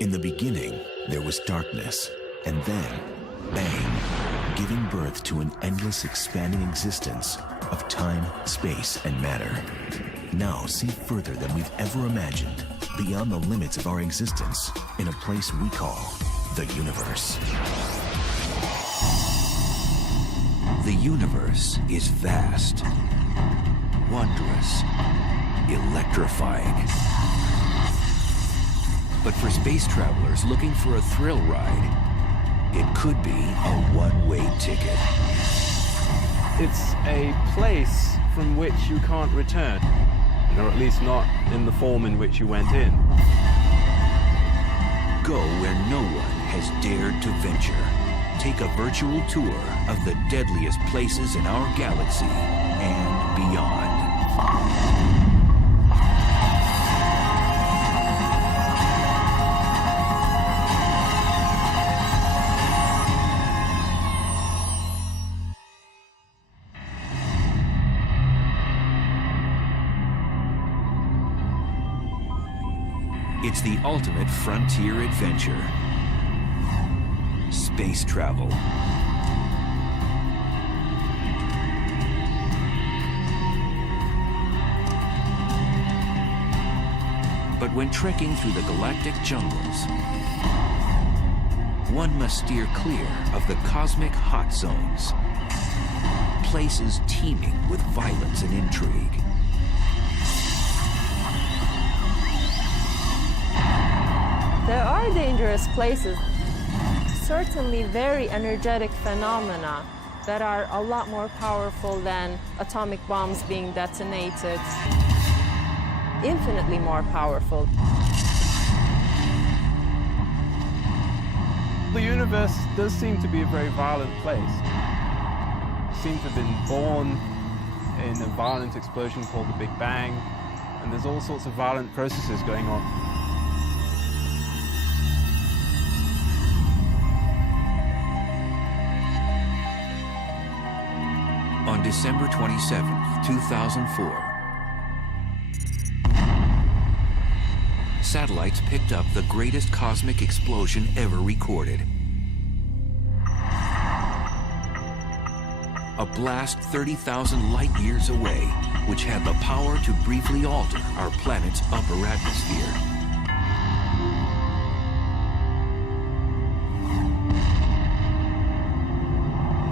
In the beginning, there was darkness, and then, bang, giving birth to an endless expanding existence of time, space, and matter. Now see further than we've ever imagined, beyond the limits of our existence, in a place we call the universe. The universe is vast, wondrous, electrifying. But for space travelers looking for a thrill ride, it could be a one-way ticket. It's a place from which you can't return, or at least not in the form in which you went in. Go where no one has dared to venture. Take a virtual tour of the deadliest places in our galaxy and beyond. It's the ultimate frontier adventure. Space travel. But when trekking through the galactic jungles, one must steer clear of the cosmic hot zones, places teeming with violence and intrigue. There are dangerous places, certainly very energetic phenomena that are a lot more powerful than atomic bombs being detonated, infinitely more powerful. The universe does seem to be a very violent place. It seems to have been born in a violent explosion called the Big Bang, and there's all sorts of violent processes going on. On December 27, 2004, satellites picked up the greatest cosmic explosion ever recorded. A blast 30,000 light years away, which had the power to briefly alter our planet's upper atmosphere.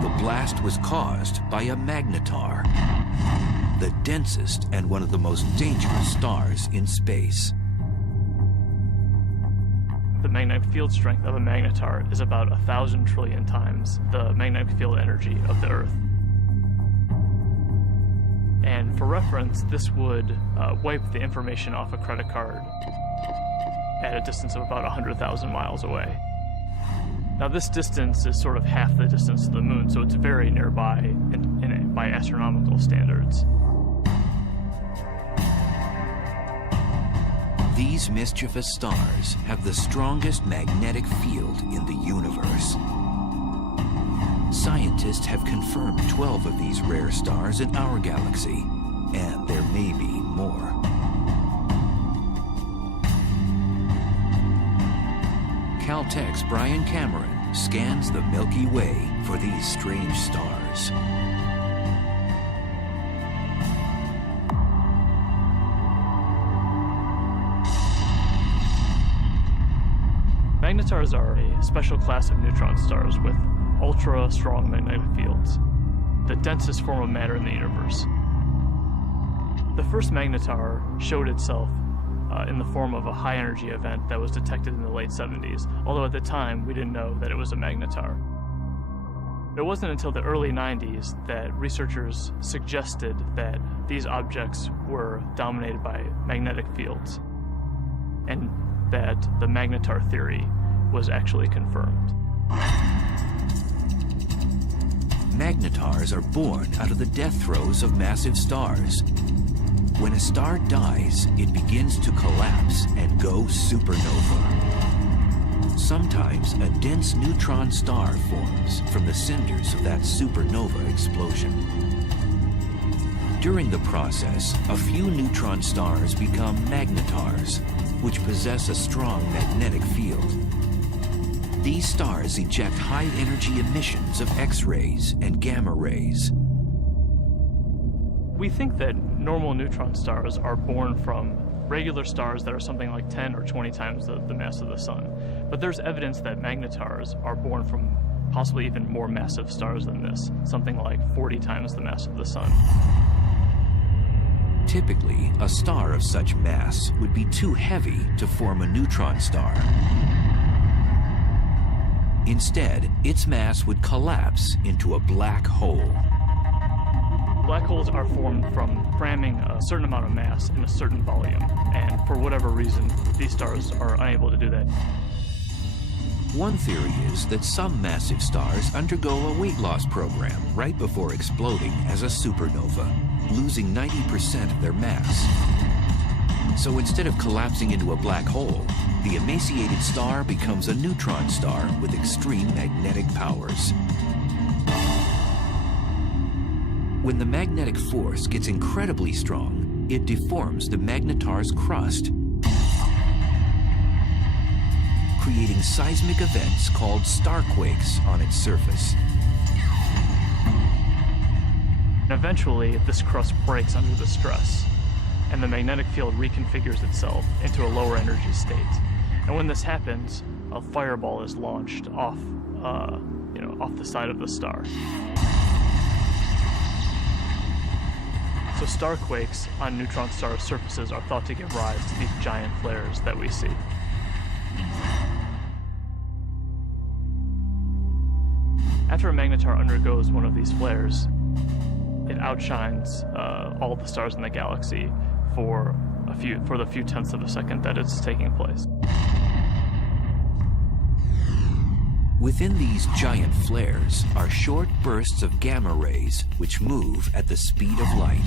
The blast was caused by a magnetar, the densest and one of the most dangerous stars in space. The magnetic field strength of a magnetar is about 1,000 trillion times the magnetic field energy of the Earth. And for reference, this would wipe the information off a credit card at a distance of about 100,000 miles away. Now this distance is sort of half the distance to the moon, so it's very nearby by astronomical standards. These mischievous stars have the strongest magnetic field in the universe. Scientists have confirmed 12 of these rare stars in our galaxy, and there may be more. Caltech's Brian Cameron scans the Milky Way for these strange stars. Magnetars are a special class of neutron stars with ultra-strong magnetic fields, the densest form of matter in the universe. The first magnetar showed itself in the form of a high-energy event that was detected in the late 70s, although at the time we didn't know that it was a magnetar. It wasn't until the early 90s that researchers suggested that these objects were dominated by magnetic fields, and that the magnetar theory was actually confirmed. Magnetars are born out of the death throes of massive stars. When a star dies, it begins to collapse and go supernova. Sometimes a dense neutron star forms from the cinders of that supernova explosion. During the process, a few neutron stars become magnetars, which possess a strong magnetic field. These stars eject high-energy emissions of X-rays and gamma rays. We think that normal neutron stars are born from regular stars that are something like 10 or 20 times the mass of the sun. But there's evidence that magnetars are born from possibly even more massive stars than this, something like 40 times the mass of the sun. Typically, a star of such mass would be too heavy to form a neutron star. Instead, its mass would collapse into a black hole. Black holes are formed from cramming a certain amount of mass in a certain volume, and for whatever reason, these stars are unable to do that. One theory is that some massive stars undergo a weight loss program right before exploding as a supernova, losing 90% of their mass. So instead of collapsing into a black hole, the emaciated star becomes a neutron star with extreme magnetic powers. When the magnetic force gets incredibly strong, it deforms the magnetar's crust, creating seismic events called starquakes on its surface. And eventually, this crust breaks under the stress, and the magnetic field reconfigures itself into a lower energy state. And when this happens, a fireball is launched off the side of the star. So starquakes on neutron star surfaces are thought to give rise to these giant flares that we see. After a magnetar undergoes one of these flares, it outshines all the stars in the galaxy for the few tenths of a second that it's taking place. Within these giant flares are short bursts of gamma rays which move at the speed of light.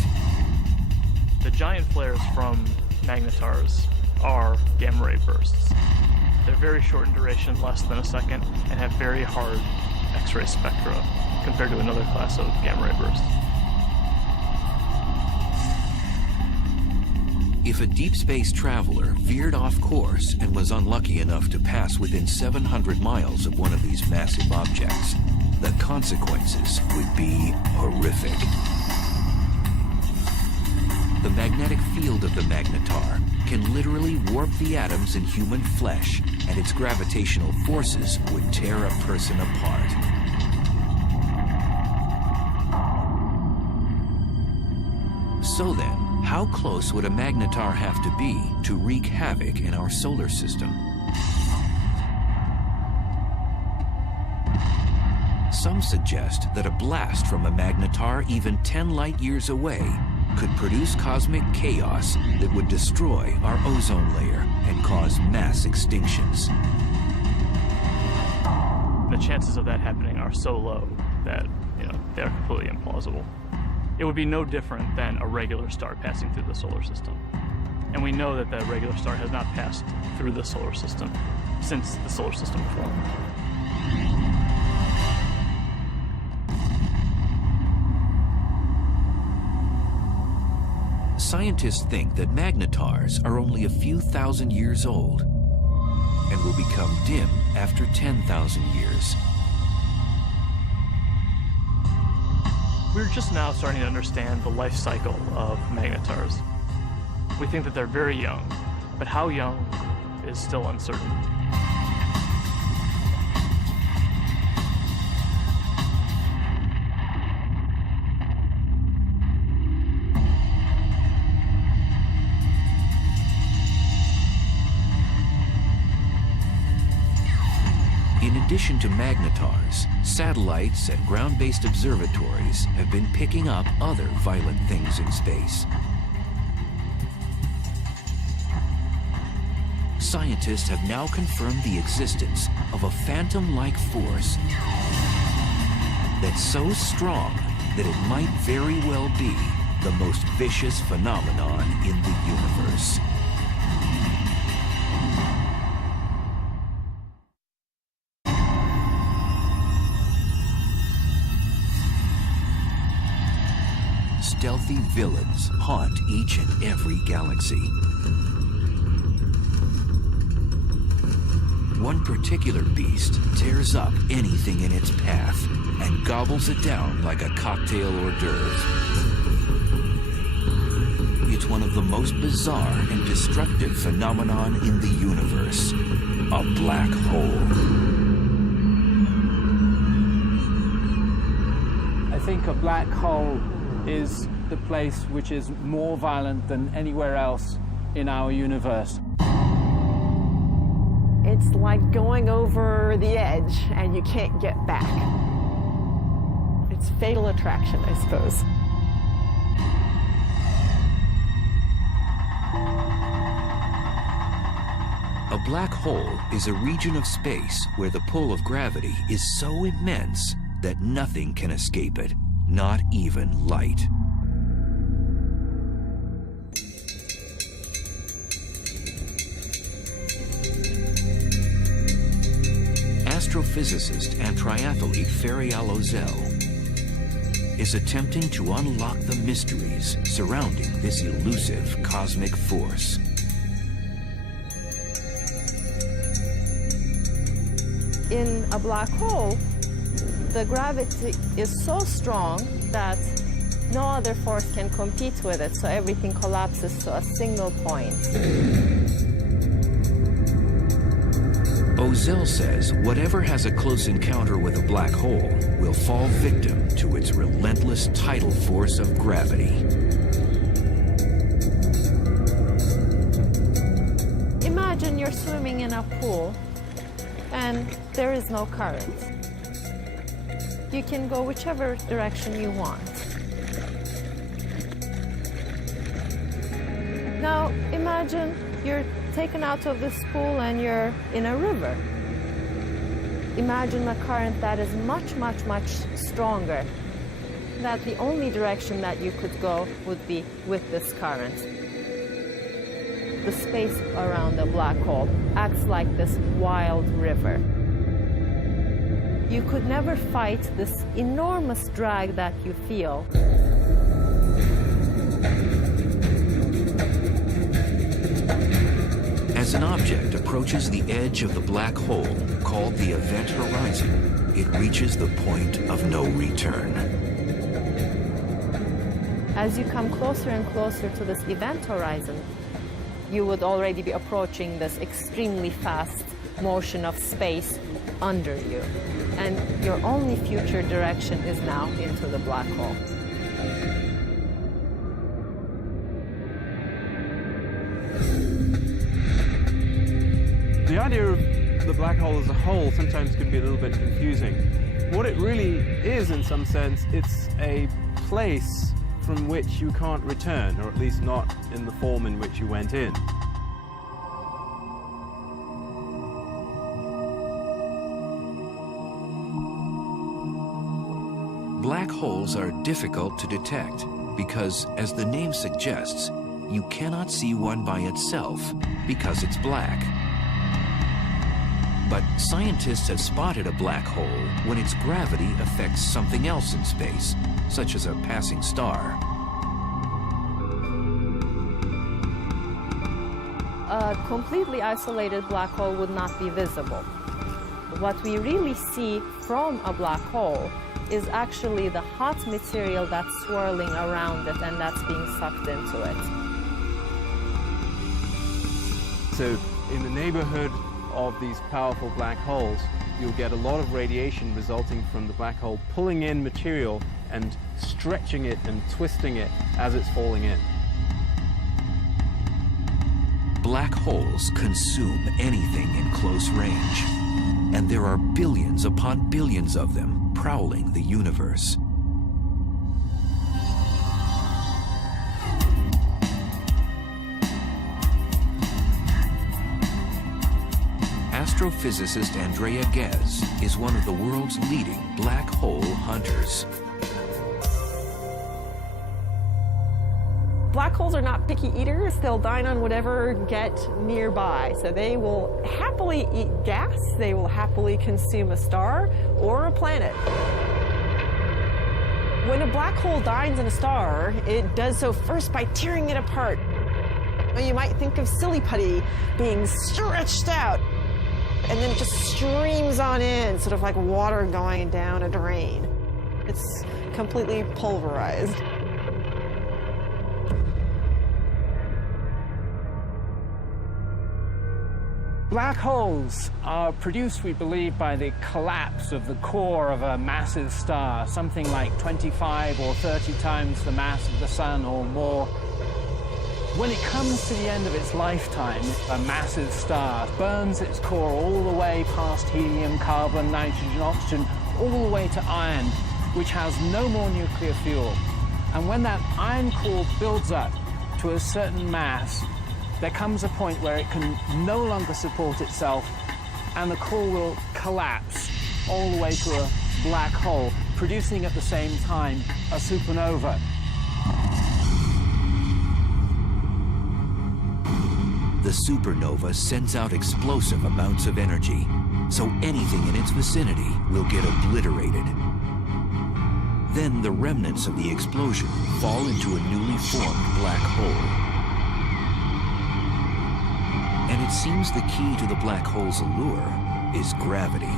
The giant flares from magnetars are gamma ray bursts. They're very short in duration, less than a second, and have very hard X-ray spectra compared to another class of gamma ray bursts. If a deep space traveler veered off course and was unlucky enough to pass within 700 miles of one of these massive objects, the consequences would be horrific. The magnetic field of the magnetar can literally warp the atoms in human flesh, and its gravitational forces would tear a person apart. So then, how close would a magnetar have to be to wreak havoc in our solar system? Some suggest that a blast from a magnetar even 10 light years away could produce cosmic chaos that would destroy our ozone layer and cause mass extinctions. The chances of that happening are so low that, they're completely implausible. It would be no different than a regular star passing through the solar system. And we know that the regular star has not passed through the solar system since the solar system formed. Scientists think that magnetars are only a few thousand years old and will become dim after 10,000 years. We're just now starting to understand the life cycle of magnetars. We think that they're very young, but how young is still uncertain. In addition to magnetars, satellites and ground-based observatories have been picking up other violent things in space. Scientists have now confirmed the existence of a phantom-like force that's so strong that it might very well be the most vicious phenomenon in the universe. Stealthy villains haunt each and every galaxy. One particular beast tears up anything in its path and gobbles it down like a cocktail hors d'oeuvre. It's one of the most bizarre and destructive phenomenon in the universe, a black hole. I think a black hole is the place which is more violent than anywhere else in our universe. It's like going over the edge and you can't get back. It's fatal attraction, I suppose. A black hole is a region of space where the pull of gravity is so immense that nothing can escape it, not even light. Astrophysicist and triathlete Ferial Ozel is attempting to unlock the mysteries surrounding this elusive cosmic force. In a black hole, the gravity is so strong that no other force can compete with it, so everything collapses to a single point. Ozel says whatever has a close encounter with a black hole will fall victim to its relentless tidal force of gravity. Imagine you're swimming in a pool and there is no current. You can go whichever direction you want. Now imagine you're taken out of this pool and you're in a river. Imagine a current that is much, much, much stronger. That the only direction that you could go would be with this current. The space around the black hole acts like this wild river. You could never fight this enormous drag that you feel. As an object approaches the edge of the black hole, called the event horizon, it reaches the point of no return. As you come closer and closer to this event horizon, you would already be approaching this extremely fast motion of space under you. And your only future direction is now into the black hole. The idea of the black hole as a whole sometimes can be a little bit confusing. What it really is, in some sense, it's a place from which you can't return, or at least not in the form in which you went in. Black holes are difficult to detect because, as the name suggests, you cannot see one by itself because it's black. But scientists have spotted a black hole when its gravity affects something else in space, such as a passing star. A completely isolated black hole would not be visible. What we really see from a black hole is actually the hot material that's swirling around it and that's being sucked into it. So in the neighborhood of these powerful black holes, you'll get a lot of radiation resulting from the black hole pulling in material and stretching it and twisting it as it's falling in. Black holes consume anything in close range, and there are billions upon billions of them prowling the universe. Astrophysicist Andrea Ghez is one of the world's leading black hole hunters. Black holes are not picky eaters. They'll dine on whatever get nearby. So they will happily eat gas. They will happily consume a star or a planet. When a black hole dines on a star, it does so first by tearing it apart. You might think of silly putty being stretched out. and then it just streams on in, sort of like water going down a drain. It's completely pulverized. Black holes are produced, we believe, by the collapse of the core of a massive star, something like 25 or 30 times the mass of the sun or more. When it comes to the end of its lifetime, a massive star burns its core all the way past helium, carbon, nitrogen, oxygen, all the way to iron, which has no more nuclear fuel. And when that iron core builds up to a certain mass, there comes a point where it can no longer support itself, and the core will collapse all the way to a black hole, producing at the same time a supernova. The supernova sends out explosive amounts of energy, so anything in its vicinity will get obliterated. Then the remnants of the explosion fall into a newly formed black hole. And it seems the key to the black hole's allure is gravity.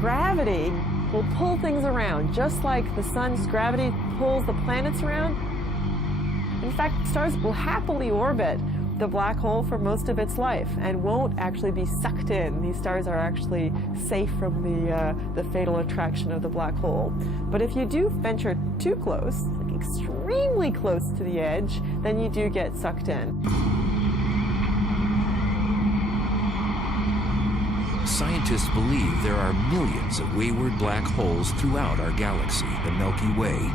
Gravity will pull things around, just like the sun's gravity pulls the planets around. In fact, stars will happily orbit the black hole for most of its life and won't actually be sucked in. These stars are actually safe from the fatal attraction of the black hole. But if you do venture too close, like extremely close to the edge, then you do get sucked in. Scientists believe there are millions of wayward black holes throughout our galaxy, the Milky Way.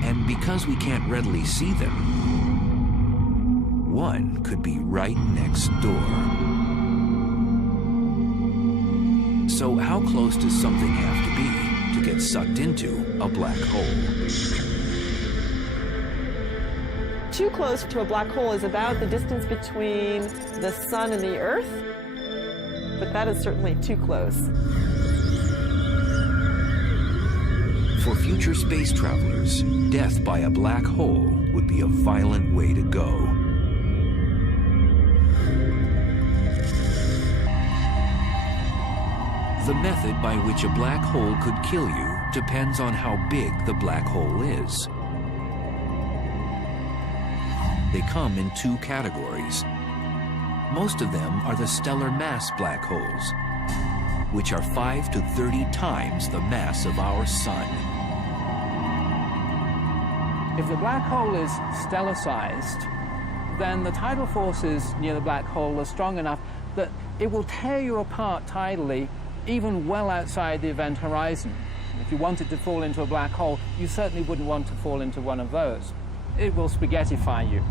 And because we can't readily see them, one could be right next door. So how close does something have to be to get sucked into a black hole? Too close to a black hole is about the distance between the sun and the Earth, but that is certainly too close. For future space travelers, death by a black hole would be a violent way to go. The method by which a black hole could kill you depends on how big the black hole is. They come in two categories. Most of them are the stellar mass black holes, which are 5 to 30 times the mass of our sun. If the black hole is stellar-sized, then the tidal forces near the black hole are strong enough that it will tear you apart tidally, even well outside the event horizon. If you wanted to fall into a black hole, you certainly wouldn't want to fall into one of those. It will spaghettify you.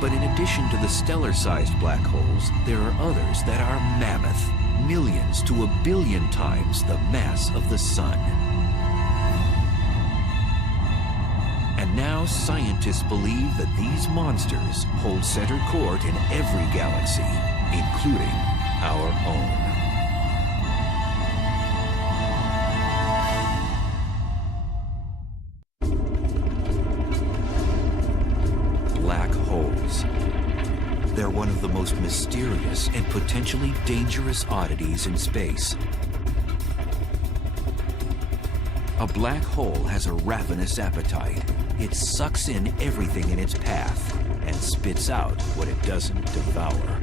But in addition to the stellar-sized black holes, there are others that are mammoth, millions to 1 billion times the mass of the sun. And now scientists believe that these monsters hold center court in every galaxy, including our own. Black holes. They're one of the most mysterious and potentially dangerous oddities in space. A black hole has a ravenous appetite. It sucks in everything in its path and spits out what it doesn't devour.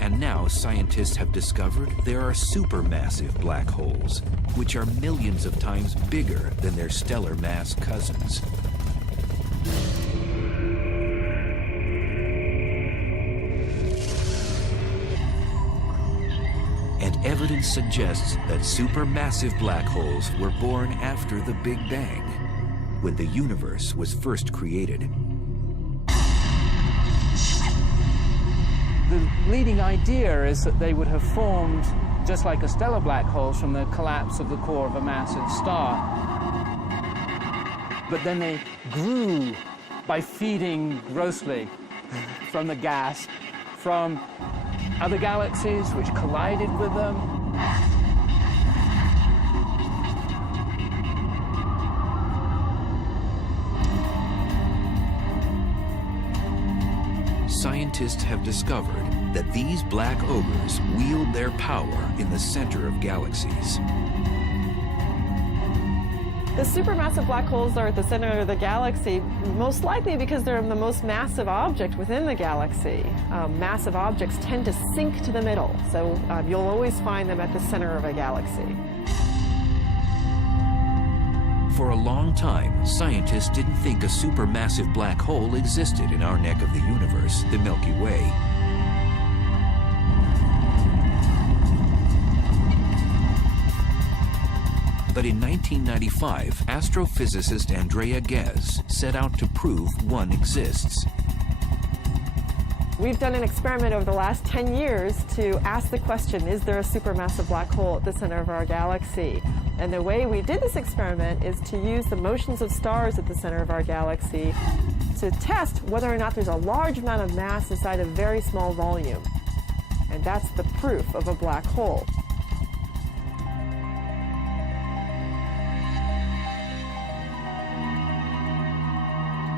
And now scientists have discovered there are supermassive black holes, which are millions of times bigger than their stellar mass cousins. And evidence suggests that supermassive black holes were born after the Big Bang, when the universe was first created. The leading idea is that they would have formed just like a stellar black hole from the collapse of the core of a massive star. But then they grew by feeding grossly from the gas, from other galaxies which collided with them. scientists have discovered that these black ogres wield their power in the center of galaxies. The supermassive black holes are at the center of the galaxy, most likely because they're the most massive object within the galaxy. Massive objects tend to sink to the middle, so you'll always find them at the center of a galaxy. For a long time, scientists didn't think a supermassive black hole existed in our neck of the universe, the Milky Way. But in 1995, astrophysicist Andrea Ghez set out to prove one exists. We've done an experiment over the last 10 years to ask the question, is there a supermassive black hole at the center of our galaxy? And the way we did this experiment is to use the motions of stars at the center of our galaxy to test whether or not there's a large amount of mass inside a very small volume. And that's the proof of a black hole.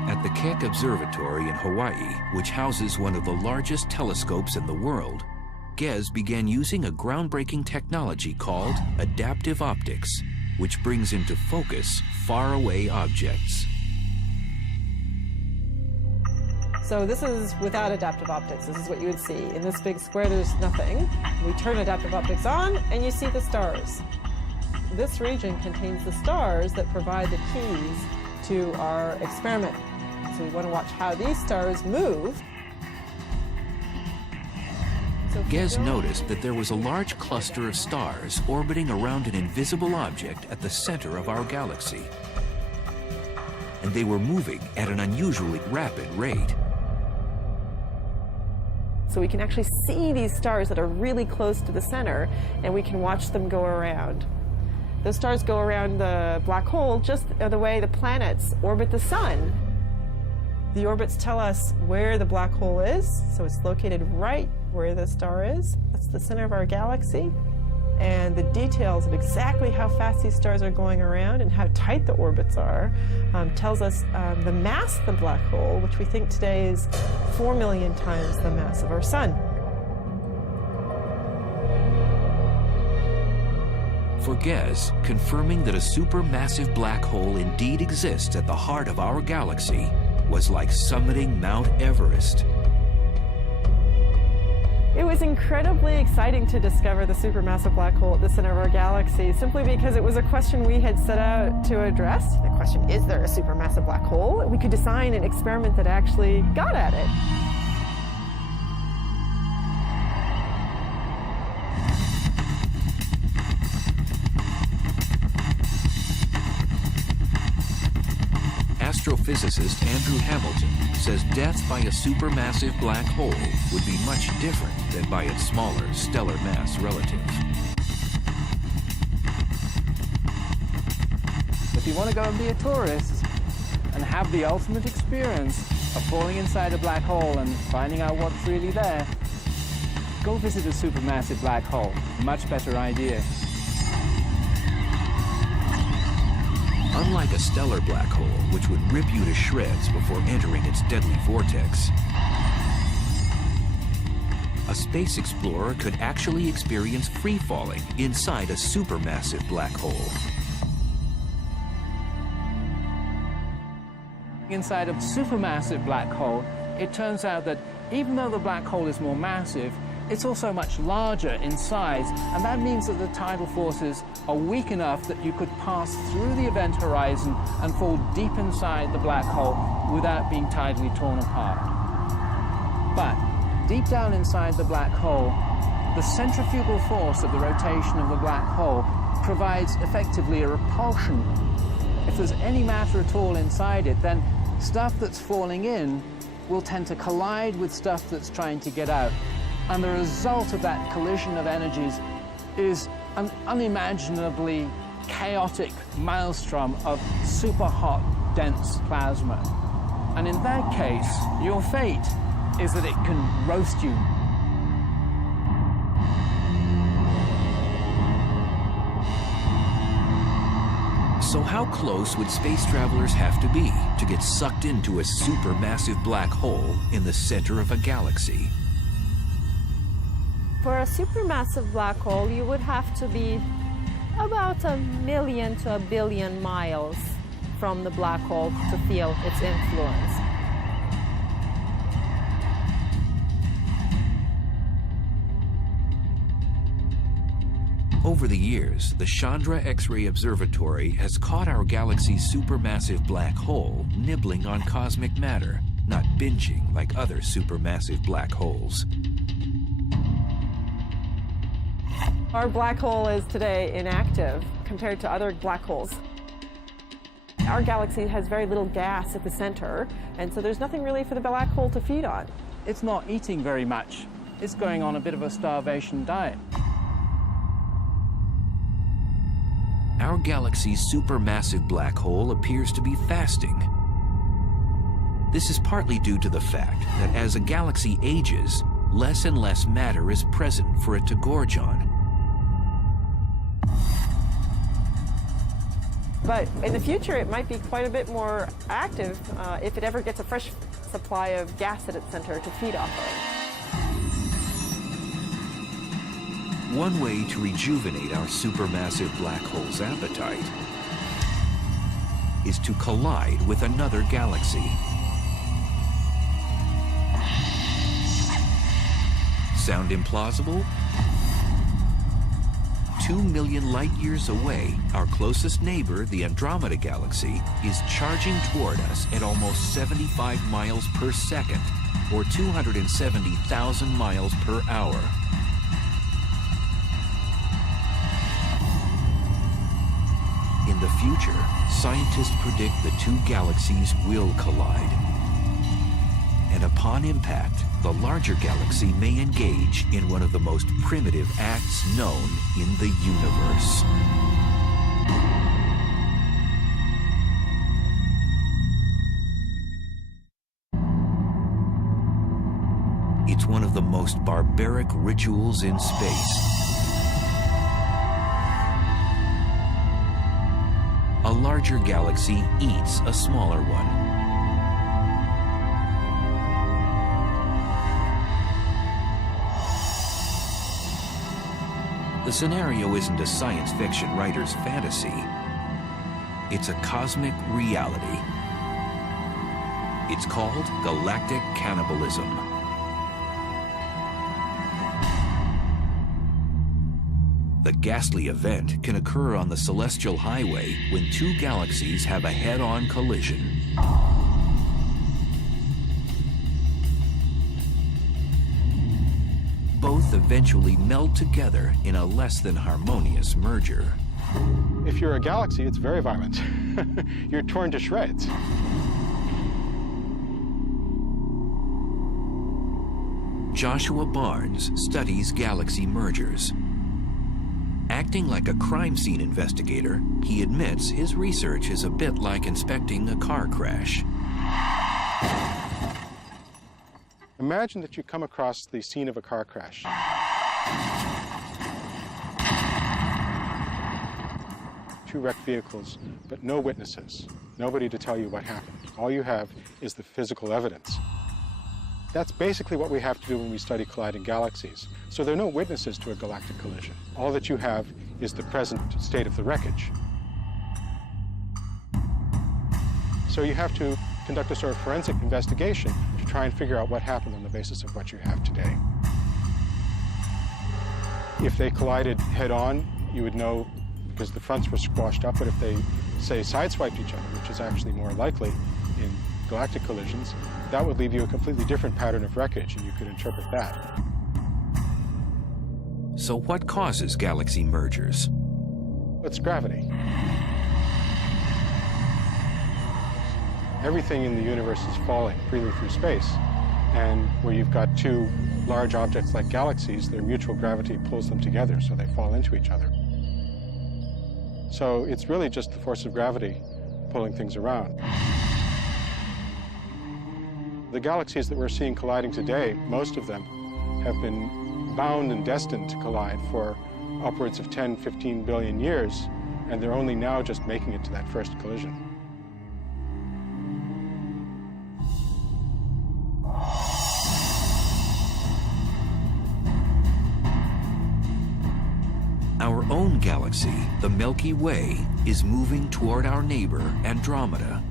At the Keck Observatory in Hawaii, which houses one of the largest telescopes in the world, Ghez began using a groundbreaking technology called adaptive optics, which brings into focus faraway objects. So this is without adaptive optics. This is what you would see. In this big square, there's nothing. We turn adaptive optics on, and you see the stars. This region contains the stars that provide the keys to our experiment. So we want to watch how these stars move. Ghez noticed that there was a large cluster of stars orbiting around an invisible object at the center of our galaxy. And they were moving at an unusually rapid rate. So we can actually see these stars that are really close to the center, and we can watch them go around. Those stars go around the black hole just the way the planets orbit the sun. The orbits tell us where the black hole is, so it's located right where the star is. That's the center of our galaxy. And the details of exactly how fast these stars are going around and how tight the orbits are tells us the mass of the black hole, which we think today is 4 million times the mass of our sun. For Ghez, confirming that a supermassive black hole indeed exists at the heart of our galaxy was like summiting Mount Everest. It was incredibly exciting to discover the supermassive black hole at the center of our galaxy, simply because it was a question we had set out to address. The question, is there a supermassive black hole? We could design an experiment that actually got at it. Astrophysicist Andrew Hamilton says death by a supermassive black hole would be much different than by its smaller stellar mass relative. If you want to go and be a tourist and have the ultimate experience of falling inside a black hole and finding out what's really there, go visit a supermassive black hole. Much better idea. Unlike a stellar black hole, which would rip you to shreds before entering its deadly vortex, a space explorer could actually experience free-falling inside a supermassive black hole. Inside a supermassive black hole, it turns out that even though the black hole is more massive, it's also much larger in size, and that means that the tidal forces are weak enough that you could pass through the event horizon and fall deep inside the black hole without being tidally torn apart. But deep down inside the black hole, the centrifugal force of the rotation of the black hole provides effectively a repulsion. If there's any matter at all inside it, then stuff that's falling in will tend to collide with stuff that's trying to get out. And the result of that collision of energies is an unimaginably chaotic maelstrom of super hot, dense plasma. And in that case, your fate is that it can roast you. So how close would space travelers have to be to get sucked into a supermassive black hole in the center of a galaxy? For a supermassive black hole, you would have to be about 1 million to 1 billion miles from the black hole to feel its influence. Over the years, the Chandra X-ray Observatory has caught our galaxy's supermassive black hole nibbling on cosmic matter, not binging like other supermassive black holes. Our black hole is today inactive compared to other black holes. Our galaxy has very little gas at the center, and so there's nothing really for the black hole to feed on. It's not eating very much. It's going on a bit of a starvation diet. Our galaxy's supermassive black hole appears to be fasting. This is partly due to the fact that as a galaxy ages, less and less matter is present for it to gorge on. But in the future, it might be quite a bit more active if it ever gets a fresh supply of gas at its center to feed off of. One way to rejuvenate our supermassive black hole's appetite is to collide with another galaxy. Sound implausible? 2 million light years away, our closest neighbor, the Andromeda Galaxy, is charging toward us at almost 75 miles per second, or 270,000 miles per hour. In the future, scientists predict the two galaxies will collide. And upon impact, the larger galaxy may engage in one of the most primitive acts known in the universe. It's one of the most barbaric rituals in space. A larger galaxy eats a smaller one. The scenario isn't a science fiction writer's fantasy. It's a cosmic reality. It's called galactic cannibalism. The ghastly event can occur on the celestial highway when two galaxies have a head-on collision. Both eventually meld together in a less than harmonious merger. If you're a galaxy, it's very violent. You're torn to shreds. Joshua Barnes studies galaxy mergers. Acting like a crime scene investigator, he admits his research is a bit like inspecting a car crash. Imagine that you come across the scene of a car crash. Two wrecked vehicles, but no witnesses. Nobody to tell you what happened. All you have is the physical evidence. That's basically what we have to do when we study colliding galaxies. So there are no witnesses to a galactic collision. All that you have is the present state of the wreckage. So you have to conduct a sort of forensic investigation to try and figure out what happened on the basis of what you have today. If they collided head-on, you would know because the fronts were squashed up, but if they, say, sideswiped each other, which is actually more likely in galactic collisions, that would leave you a completely different pattern of wreckage, and you could interpret that. So what causes galaxy mergers? It's gravity. Everything in the universe is falling freely through space, and where you've got two large objects like galaxies, their mutual gravity pulls them together, so they fall into each other. So it's really just the force of gravity pulling things around. The galaxies that we're seeing colliding today, most of them have been bound and destined to collide for upwards of 10, 15 billion years, and they're only now just making it to that first collision. Our own galaxy, the Milky Way, is moving toward our neighbor, Andromeda.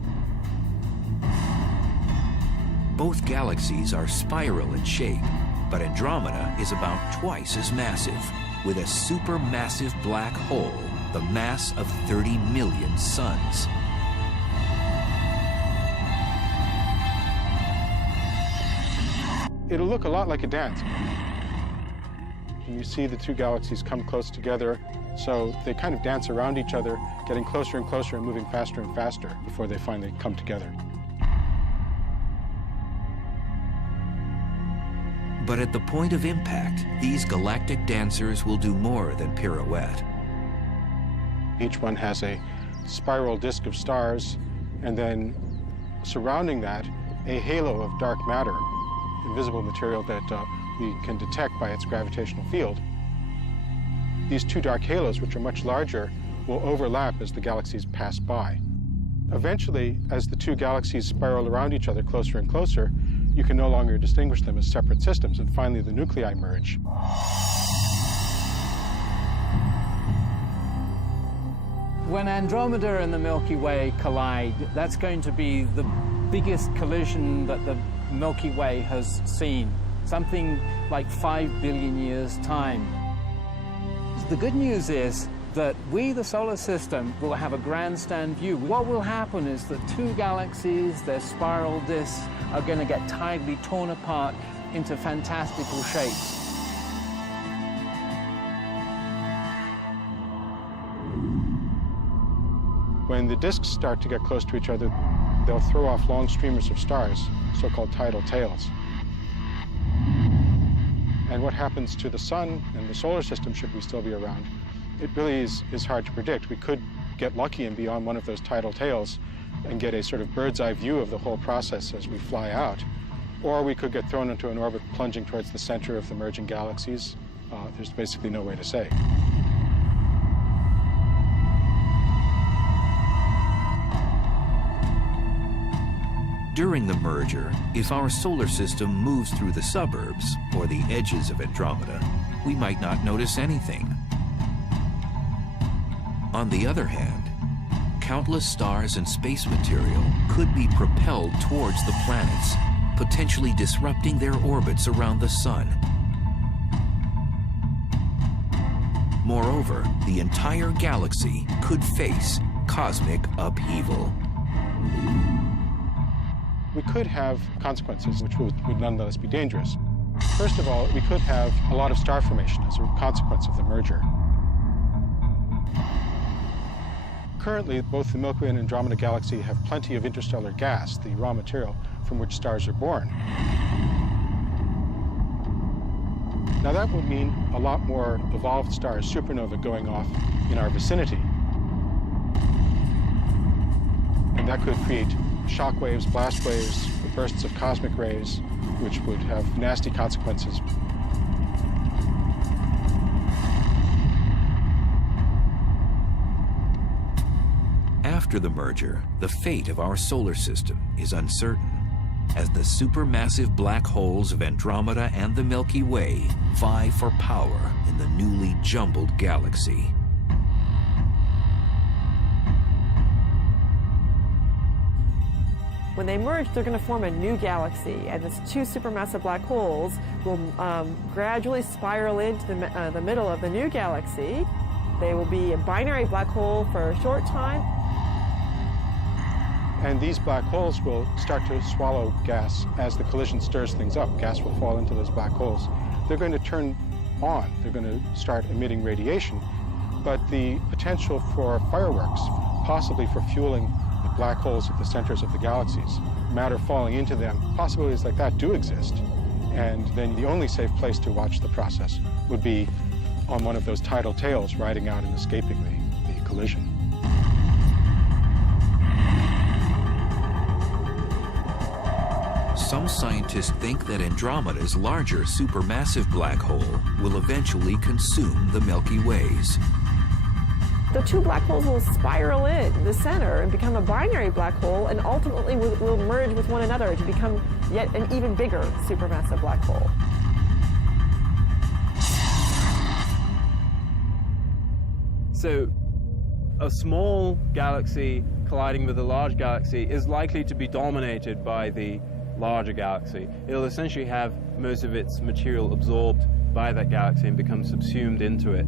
Both galaxies are spiral in shape, but Andromeda is about twice as massive, with a supermassive black hole, the mass of 30 million suns. It'll look a lot like a dance. And you see the two galaxies come close together, so they kind of dance around each other, getting closer and closer and moving faster and faster before they finally come together. But at the point of impact, these galactic dancers will do more than pirouette. Each one has a spiral disk of stars, and then surrounding that, a halo of dark matter, invisible material that we can detect by its gravitational field. These two dark halos, which are much larger, will overlap as the galaxies pass by. Eventually, as the two galaxies spiral around each other closer and closer, you can no longer distinguish them as separate systems, and finally the nuclei merge. When Andromeda and the Milky Way collide, that's going to be the biggest collision that the Milky Way has seen, something like 5 billion years' time. The good news is that we, the solar system, will have a grandstand view. What will happen is that two galaxies, their spiral disks, are going to get tidally torn apart into fantastical shapes. When the disks start to get close to each other, they'll throw off long streamers of stars, so-called tidal tails. And what happens to the sun and the solar system, should we still be around, it really is hard to predict. We could get lucky and be on one of those tidal tails and get a sort of bird's eye view of the whole process as we fly out. Or we could get thrown into an orbit plunging towards the center of the merging galaxies. There's basically no way to say. During the merger, if our solar system moves through the suburbs or the edges of Andromeda, we might not notice anything. On the other hand, countless stars and space material could be propelled towards the planets, potentially disrupting their orbits around the sun. Moreover, the entire galaxy could face cosmic upheaval. We could have consequences which would nonetheless be dangerous. First of all, we could have a lot of star formation as a consequence of the merger. Currently, both the Milky Way and Andromeda galaxy have plenty of interstellar gas, the raw material from which stars are born. Now that would mean a lot more evolved stars, supernova, going off in our vicinity. And that could create shock waves, blast waves, bursts of cosmic rays, which would have nasty consequences. After the merger, the fate of our solar system is uncertain, as the supermassive black holes of Andromeda and the Milky Way vie for power in the newly jumbled galaxy. When they merge, they're going to form a new galaxy, and these two supermassive black holes will gradually spiral into the middle of the new galaxy. They will be a binary black hole for a short time. And these black holes will start to swallow gas as the collision stirs things up. Gas will fall into those black holes. They're going to turn on. They're going to start emitting radiation. But the potential for fireworks, possibly for fueling the black holes at the centers of the galaxies, matter falling into them, possibilities like that do exist. And then the only safe place to watch the process would be on one of those tidal tails riding out and escaping the collision. Some scientists think that Andromeda's larger supermassive black hole will eventually consume the Milky Ways. the two black holes will spiral in the center and become a binary black hole, and ultimately will merge with one another to become yet an even bigger supermassive black hole. So a small galaxy colliding with a large galaxy is likely to be dominated by the larger galaxy. It'll essentially have most of its material absorbed by that galaxy and become subsumed into it.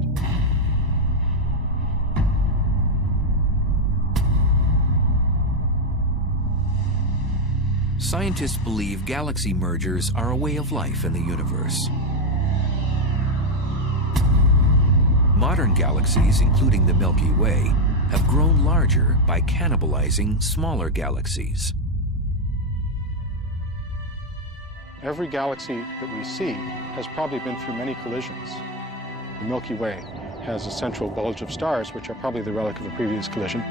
Scientists believe galaxy mergers are a way of life in the universe. Modern galaxies, including the Milky Way, have grown larger by cannibalizing smaller galaxies. Every galaxy that we see has probably been through many collisions. The Milky Way has a central bulge of stars, which are probably the relic of a previous collision.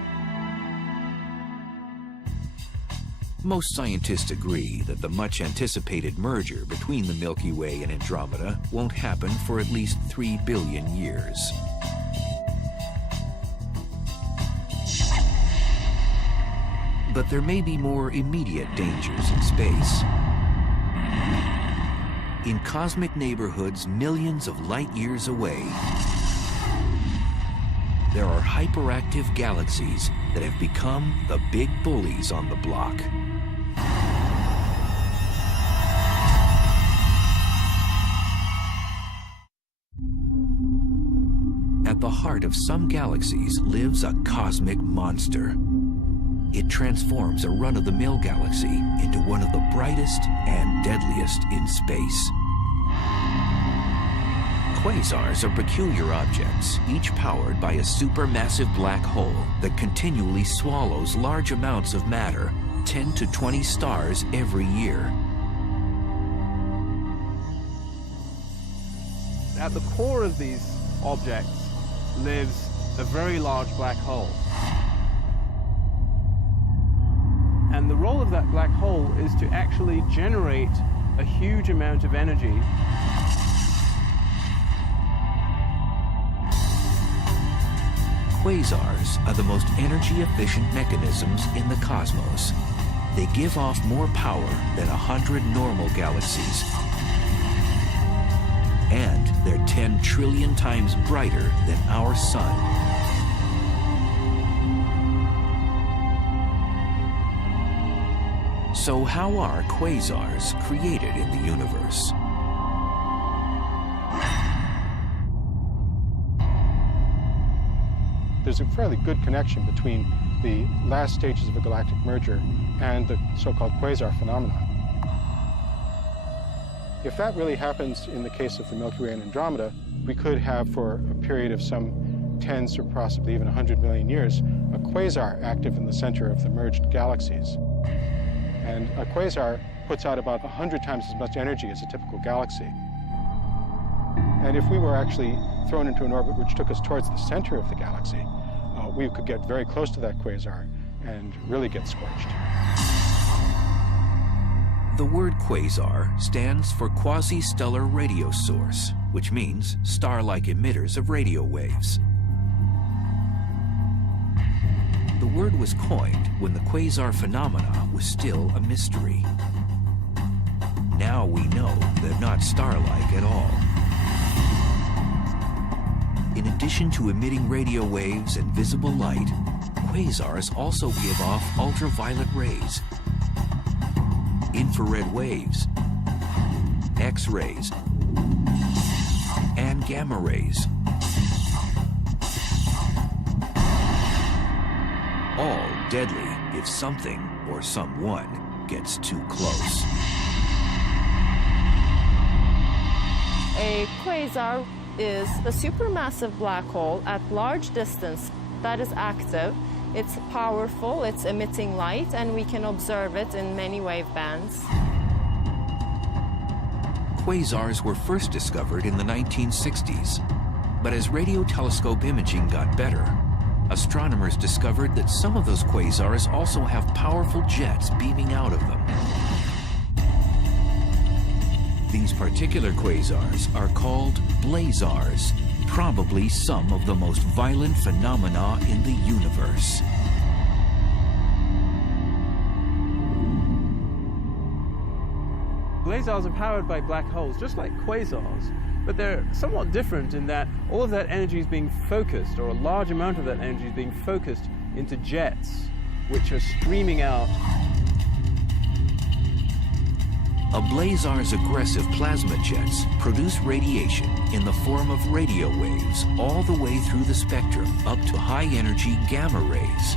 Most scientists agree that the much-anticipated merger between the Milky Way and Andromeda won't happen for at least 3 billion years. But there may be more immediate dangers in space. In cosmic neighborhoods millions of light years away, there are hyperactive galaxies that have become the big bullies on the block. At the heart of some galaxies lives a cosmic monster. It transforms a run-of-the-mill galaxy into one of the brightest and deadliest in space. Quasars are peculiar objects, each powered by a supermassive black hole that continually swallows large amounts of matter, 10 to 20 stars every year. At the core of these objects lives a very large black hole. And the role of that black hole is to actually generate a huge amount of energy. Quasars are the most energy-efficient mechanisms in the cosmos. They give off more power than 100 normal galaxies. And they're 10 trillion times brighter than our sun. So how are quasars created in the universe? There's a fairly good connection between the last stages of a galactic merger and the so-called quasar phenomenon. If that really happens in the case of the Milky Way and Andromeda, we could have, for a period of some tens or possibly even 100 million years, a quasar active in the center of the merged galaxies. And a quasar puts out about 100 times as much energy as a typical galaxy. And if we were actually thrown into an orbit which took us towards the center of the galaxy, we could get very close to that quasar and really get scorched. The word quasar stands for quasi-stellar radio source, which means star-like emitters of radio waves. The word was coined when the quasar phenomena was still a mystery. Now we know they're not star-like at all. In addition to emitting radio waves and visible light, quasars also give off ultraviolet rays, infrared waves, X-rays, and gamma rays. All deadly if something or someone gets too close. A quasar is a supermassive black hole at large distance that is active. It's powerful, it's emitting light, and we can observe it in many wave bands. Quasars were first discovered in the 1960s, but as radio telescope imaging got better, astronomers discovered that some of those quasars also have powerful jets beaming out of them. These particular quasars are called blazars, probably some of the most violent phenomena in the universe. Blazars are powered by black holes, just like quasars, but they're somewhat different in that all of that energy is being focused, or a large amount of that energy is being focused into jets, which are streaming out. A blazar's aggressive plasma jets produce radiation in the form of radio waves all the way through the spectrum up to high-energy gamma rays.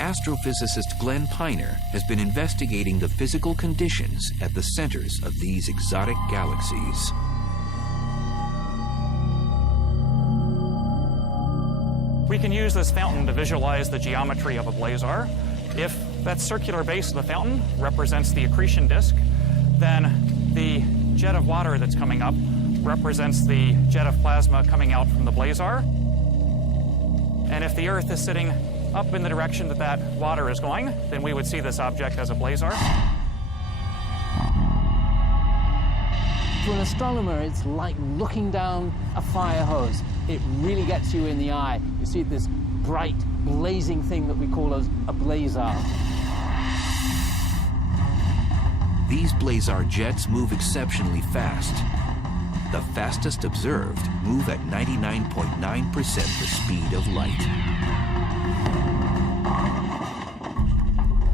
Astrophysicist Glenn Piner has been investigating the physical conditions at the centers of these exotic galaxies. We can use this fountain to visualize the geometry of a blazar. If that circular base of the fountain represents the accretion disk, then the jet of water that's coming up represents the jet of plasma coming out from the blazar. And if the Earth is sitting up in the direction that that water is going, then we would see this object as a blazar. To an astronomer, it's like looking down a fire hose. It really gets you in the eye. You see this bright, blazing thing that we call a blazar. These blazar jets move exceptionally fast. The fastest observed move at 99.9% the speed of light.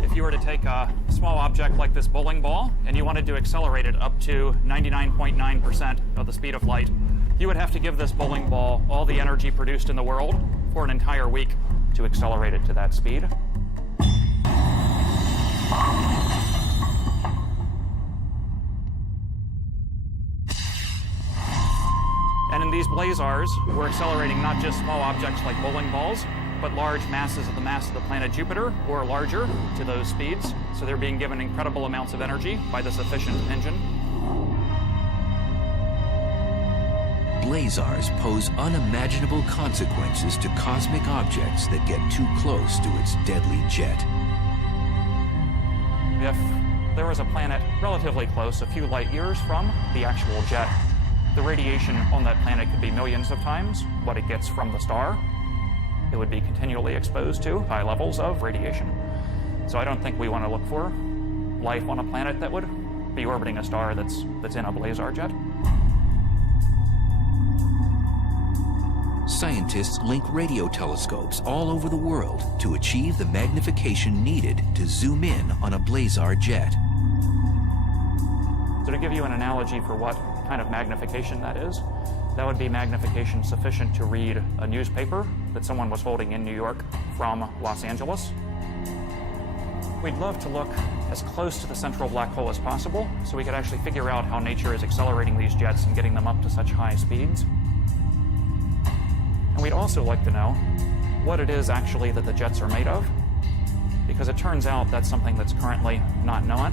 If you were to take a small object like this bowling ball and you wanted to accelerate it up to 99.9% of the speed of light, you would have to give this bowling ball all the energy produced in the world for an entire week to accelerate it to that speed. And in these blazars, we're accelerating not just small objects like bowling balls, but large masses of the mass of the planet Jupiter or larger to those speeds. So they're being given incredible amounts of energy by this efficient engine. Blazars pose unimaginable consequences to cosmic objects that get too close to its deadly jet. If there was a planet relatively close, a few light years from the actual jet, the radiation on that planet could be millions of times what it gets from the star. It would be continually exposed to high levels of radiation. So I don't think we want to look for life on a planet that would be orbiting a star that's in a blazar jet. Scientists link radio telescopes all over the world to achieve the magnification needed to zoom in on a blazar jet. So to give you an analogy for what kind of magnification that is, that would be magnification sufficient to read a newspaper that someone was holding in New York from Los Angeles. We'd love to look as close to the central black hole as possible so we could actually figure out how nature is accelerating these jets and getting them up to such high speeds. And we'd also like to know what it is actually that the jets are made of, because it turns out that's something that's currently not known.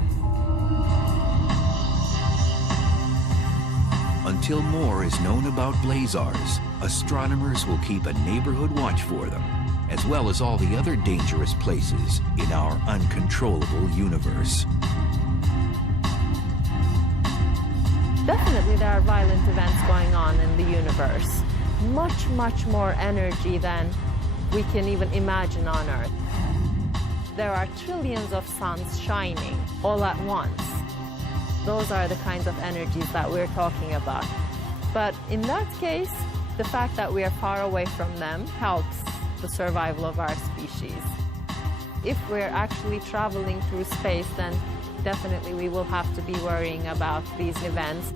Until more is known about blazars, astronomers will keep a neighborhood watch for them, as well as all the other dangerous places in our uncontrollable universe. Definitely there are violent events going on in the universe. Much, much more energy than we can even imagine on Earth. There are trillions of suns shining all at once. Those are the kinds of energies that we're talking about. But in that case, the fact that we are far away from them helps the survival of our species. If we're actually traveling through space, then definitely we will have to be worrying about these events.